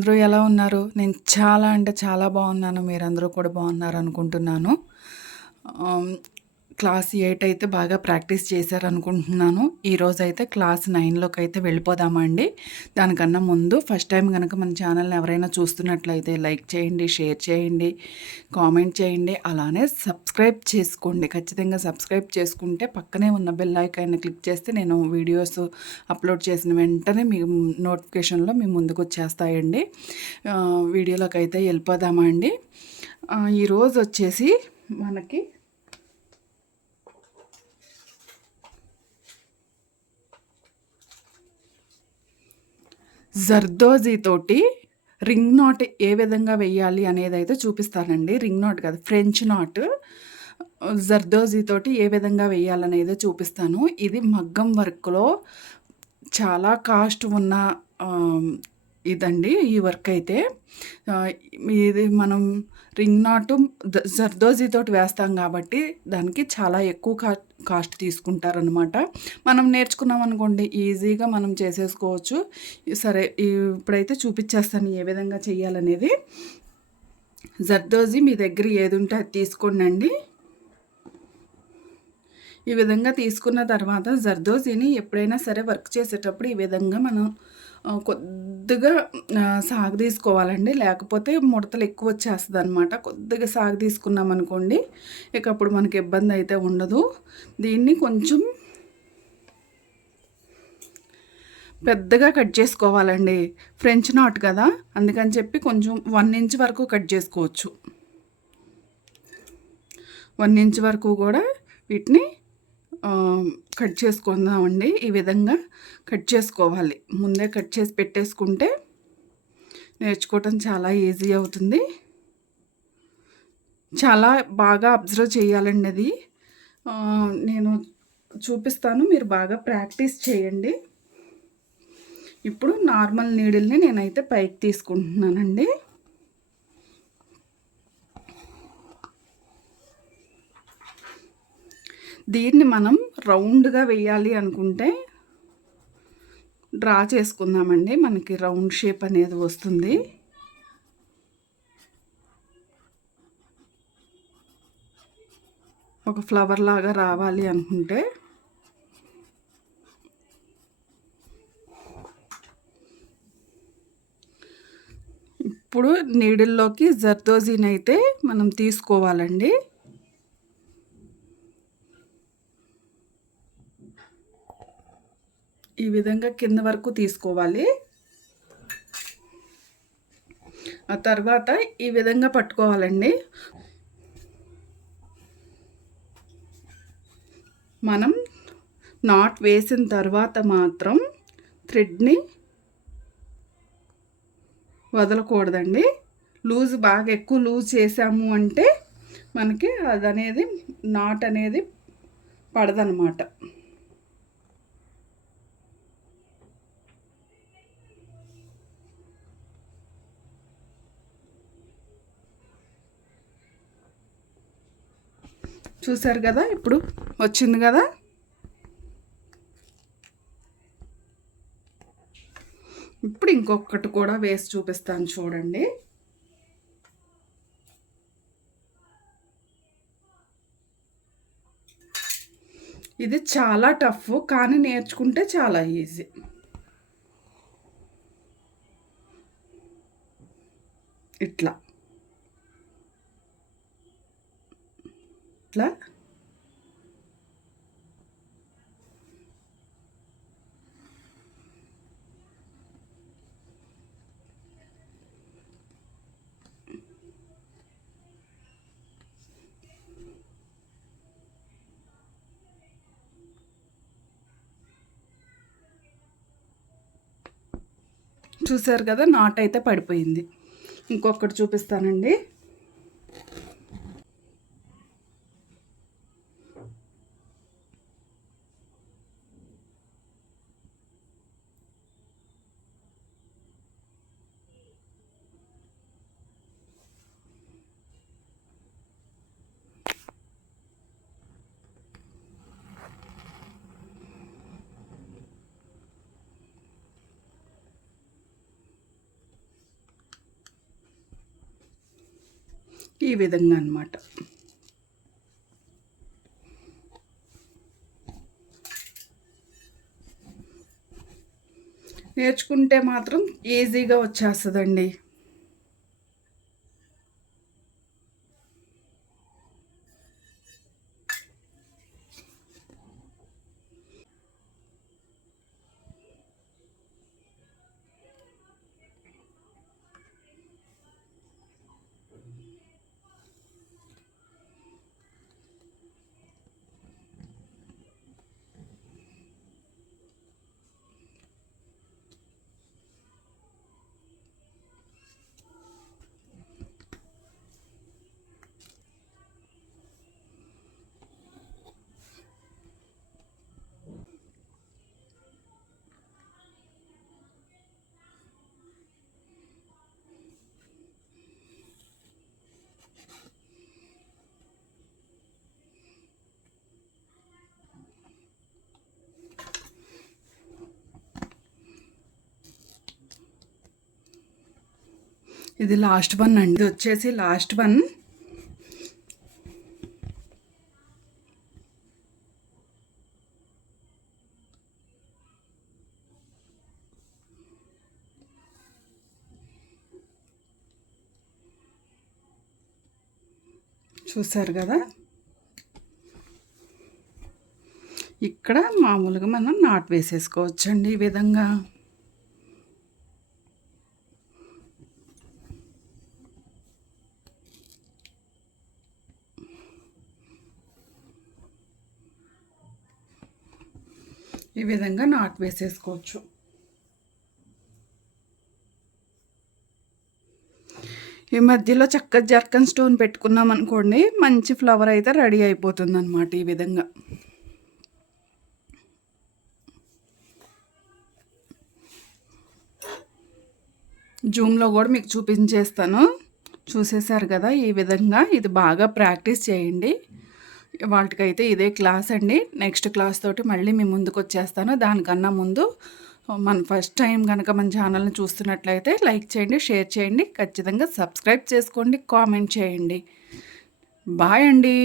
మీరందరూ ఎలా ఉన్నారు? నేను చాలా అంటే చాలా బాగున్నాను. మీరందరూ కూడా బాగున్నారనుకుంటున్నాను. ఆహ్, క్లాస్ 8 అయితే బాగా ప్రాక్టీస్ చేశారనుకుంటున్నాను. ఈరోజైతే క్లాస్ 9లోకైతే వెళ్ళిపోదామా అండి. దానికన్నా ముందు ఫస్ట్ టైమ్ గనక మన ఛానల్‌ని ఎవరైనా చూస్తున్నట్లయితే లైక్ చేయండి, షేర్ చేయండి, కామెంట్ చేయండి. అలానే సబ్స్క్రైబ్ చేసుకోండి. ఖచ్చితంగా సబ్స్క్రైబ్ చేసుకుంటే పక్కనే ఉన్న బెల్ ఐకాన్‌ని క్లిక్ చేస్తే నేను వీడియోస్ అప్లోడ్ చేసిన వెంటనే మీ నోటిఫికేషన్‌లో మీ ముందుకొచ్చేస్తాయండి. వీడియోలోకైతే వెళ్ళిపోదామా అండి. ఈరోజొచ్చేసి మనకి జర్దోజీ తోటి రింగ్ నాట్ ఏ విధంగా వెయ్యాలి అనేదైతే చూపిస్తానండి. రింగ్ నాట్ కాదు, ఫ్రెంచ్ నాట్. జర్దోజీ తోటి ఏ విధంగా వెయ్యాలనేదే చూపిస్తాను. ఇది మగ్గం వర్క్‌లో చాలా కాస్ట్ ఉన్న ఇదండి ఈ వర్క్ అయితే. ఇది మనం రింగ్ నాటు జర్దోజీ తోటి వేస్తాం కాబట్టి దానికి చాలా ఎక్కువ కాస్ట్ తీసుకుంటారనమాట. మనం నేర్చుకున్నాం అనుకోండి ఈజీగా మనం చేసేసుకోవచ్చు. సరే, ఇప్పుడైతే చూపించేస్తాను ఏ విధంగా చేయాలనేది. జర్దోజీ మీ దగ్గర ఏది ఉంటే అది తీసుకోండి. ఈ విధంగా తీసుకున్న తర్వాత జర్దోజీని ఎప్పుడైనా సరే వర్క్ చేసేటప్పుడు ఈ విధంగా మనం కొద్దిగా సాగదీసుకోవాలండి. లేకపోతే ముడతలు ఎక్కువ వచ్చేస్తుందనమాట. కొద్దిగా సాగదీసుకున్నామనుకోండి ఇక అప్పుడు మనకి ఇబ్బంది అయితే ఉండదు. దీన్ని కొంచెం పెద్దగా కట్ చేసుకోవాలండి. ఫ్రెంచ్ నాట్ కదా, అందుకని చెప్పి కొంచెం 1 ఇంచ్ వరకు కట్ చేసుకోవచ్చు. 1 ఇంచ్ వరకు కూడా వీటిని కట్ చేసుకుందామండి. ఈ విధంగా కట్ చేసుకోవాలి. ముందే కట్ చేసి పెట్టేసుకుంటే నేర్చుకోవటం చాలా ఈజీ అవుతుంది. చాలా బాగా అబ్జర్వ్ చేయాలండి అది. నేను చూపిస్తాను, మీరు బాగా ప్రాక్టీస్ చేయండి. ఇప్పుడు నార్మల్ నీడిల్ని నేనైతే పైకి తీసుకుంటున్నానండి. దీన్ని మనం రౌండ్గా వేయాలి అనుకుంటే డ్రా చేసుకుందామండి. మనకి రౌండ్ షేప్ అనేది వస్తుంది. ఒక ఫ్లవర్ లాగా రావాలి అనుకుంటే ఇప్పుడు నీడిల్లోకి జర్దోజీని అయితే మనం తీసుకోవాలండి. ఈ విధంగా కింద వరకు తీసుకోవాలి. ఆ తర్వాత ఈ విధంగా పట్టుకోవాలండి. మనం నాట్ వేసిన తర్వాత మాత్రం థ్రెడ్ని వదలకూడదండి. లూజ్ బాగా ఎక్కువ లూజ్ చేసాము అంటే మనకి అదనేది నాట్ అనేది పడదనమాట. చూసారు కదా, ఇప్పుడు వచ్చింది కదా. ఇప్పుడు ఇంకొకటి కూడా వేసి చూపిస్తాను చూడండి. ఇది చాలా టఫ్, కానీ నేర్చుకుంటే చాలా ఈజీ. ఇట్లా ఇట్లా చూసారు కదా, నాట్ అయితే పడిపోయింది. ఇంకొకటి చూపిస్తానండి. ఈ విధంగా అన్నమాట. నేర్చుకుంటే మాత్రం ఈజీగా వచ్చేస్తదండి. ఇది లాస్ట్ వన్ అండి. ఇది వచ్చేసి లాస్ట్ వన్. చూసారు కదా, ఇక్కడ మామూలుగా మనం నాట్ వేసేసుకోవచ్చండి ఈ విధంగా. ఈ విధంగా నాట్ వేసేసుకోవచ్చు. ఈ మధ్యలో చక్కగా జర్కన్ స్టోన్ పెట్టుకున్నాం అనుకోండి, మంచి ఫ్లవర్ అయితే రెడీ అయిపోతుంది అన్నమాట. ఈ విధంగా జూమ్లో కూడా మీకు చూపించేస్తాను. చూసేశారు కదా, ఈ విధంగా ఇది బాగా ప్రాక్టీస్ చేయండి. వాటికైతే ఇదే క్లాస్ అండి. నెక్స్ట్ క్లాస్ తోటి మళ్ళీ మీ ముందుకు వచ్చేస్తాను. దానికన్నా ముందు మన ఫస్ట్ టైం కనుక మన ఛానల్ని చూస్తున్నట్లయితే లైక్ చేయండి, షేర్ చేయండి, ఖచ్చితంగా సబ్స్క్రైబ్ చేసుకోండి, కామెంట్ చేయండి. బాయ్ అండి.